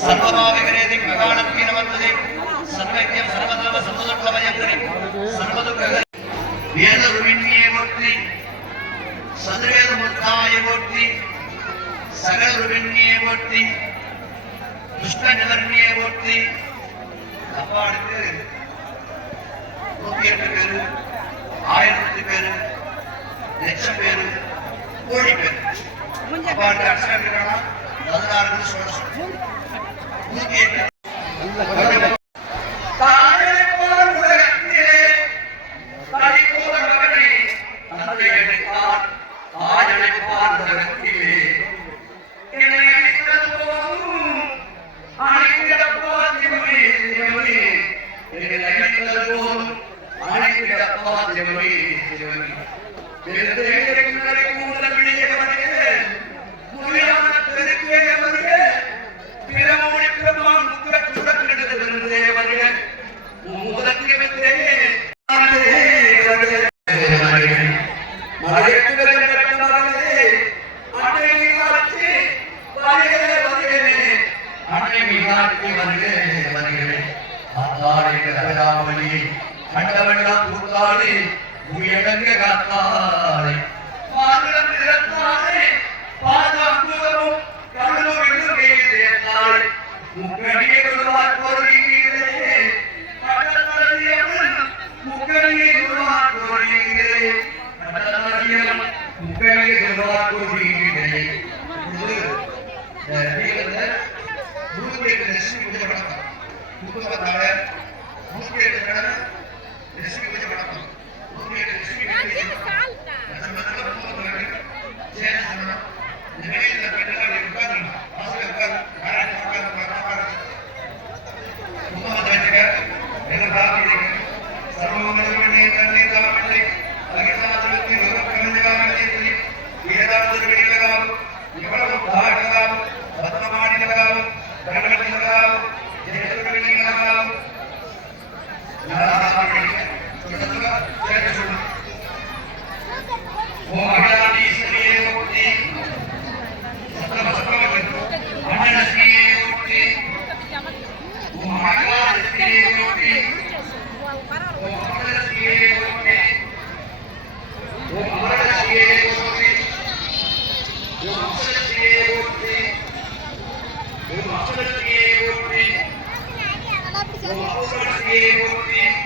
சர்வமாவிகிரேதி மகாண கண்டவெல்லாம் கூத்தாடி உயர்ந்த காத்தார் کوئی دربار کو بھی نہیں ہے مطلب Thank you.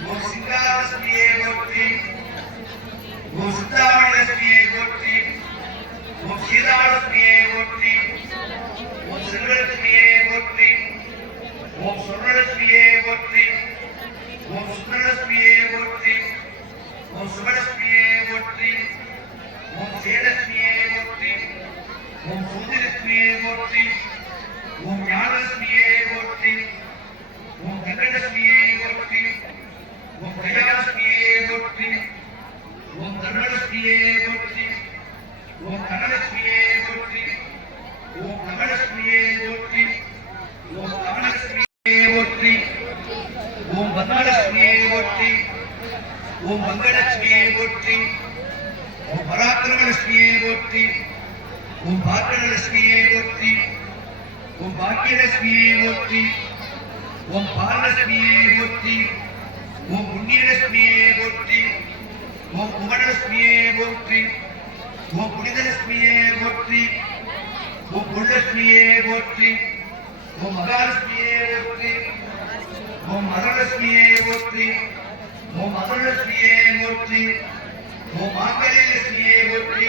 Músicas, உன் பாக்கியலட்சுமியே ஒற்றி உன் பாக்கியலட்சுமியே ஒற்றி உன் பாலலட்சுமியே ஒற்றி உன் புண்ணியலட்சுமியே ஒற்றி உன் குமரலட்சுமியே ஒற்றி உன் புனிதலட்சுமியே ஒற்றி உன் பொருளட்சுமியே ஒற்றி உன் மகாலட்சுமியே ஒற்றி உன் மகலட்சுமியே ஒற்றி உன் மகலட்சுமியே ஒற்றி உன் மாங்கல்யலட்சுமியே ஒற்றி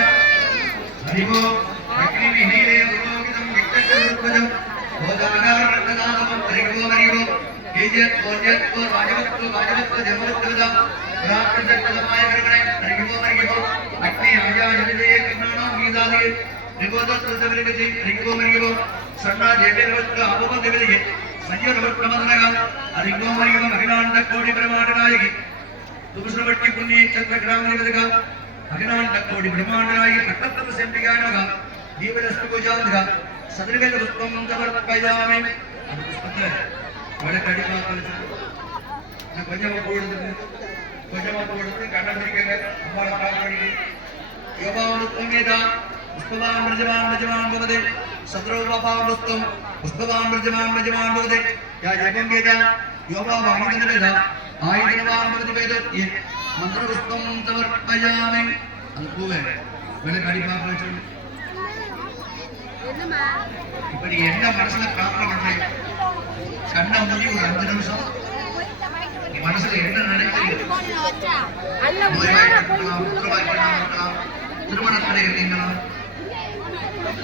हरिवो अग्निमिहीले पुरोहितं नित्यसंरुक्तजं भोजानारण्डदानं हरिवो हरिवो कीजत् कोजत् को राजवत्को राजवत्को जमवत्कृतं प्राप्तजत्कलमाय करणे हरिवो हरिवो अग्नि आजाजविजये कृष्णाणां गीतादि రిగోదోత్సవిరిగజి రిగో మరియు సన్న జయవత్క అవబోధవిలిగి సంయోగవత్కమదనగా అరిగో మరియు మహిళాండ కోడి ప్రమాణనాయకి దుగుసుబట్టి పుణ్య చంద్ర గ్రామ నివేదిగా भगवान लक्ष्मी ब्रह्मा ने आये सकल तम संपीड़ा ना का दीवर दस्तु को जान दिया सदर के लोग तो मंगल बर्थ का ही जाम है बड़े कड़ी बात कर रहे हैं ना बजाम बोर्ड देखो बजाम बोर्ड देखो कैटर देख के மந்திர புஷ்பம் சமர்ப்பயாமி அந்த பூவை விலை கடி பார்க்க சொல்லு என்னம்மா? இப்ப நீ என்ன மனசுல பிரார்த்தனை பண்றீங்க கண்ணை மூடி ஒரு அஞ்சு நிமிஷம். மனசுல என்ன நினைக்கிறீங்க? அல்ல நோய்வாய் இருக்கலாம், புற்றுநோய் இருக்கலாம், திருமண தடை இருக்கலாம்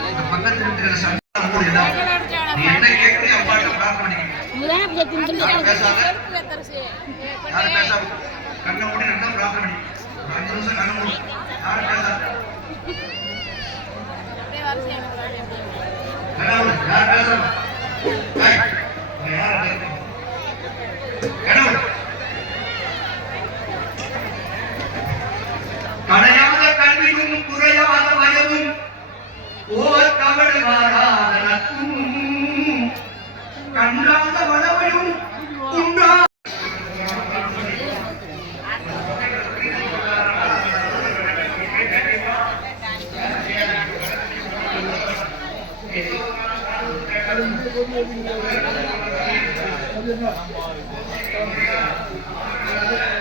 இந்த பக்கத்துல இருக்கிற நீ என்ன கேட்கறியோ அம்மாட்ட பிரார்த்தனை பண்ணிக்கணும் யாரும் பேசாத யாரும் பேசாம? கண்ணை மூடி நல்லா பிரார்த்தனை பண்ணி. அஞ்சு நிமிஷம் கண்ணை மூடி. யாரும் பேசாத. யாரும் இங்க யாரும் பேசாம. Thank you.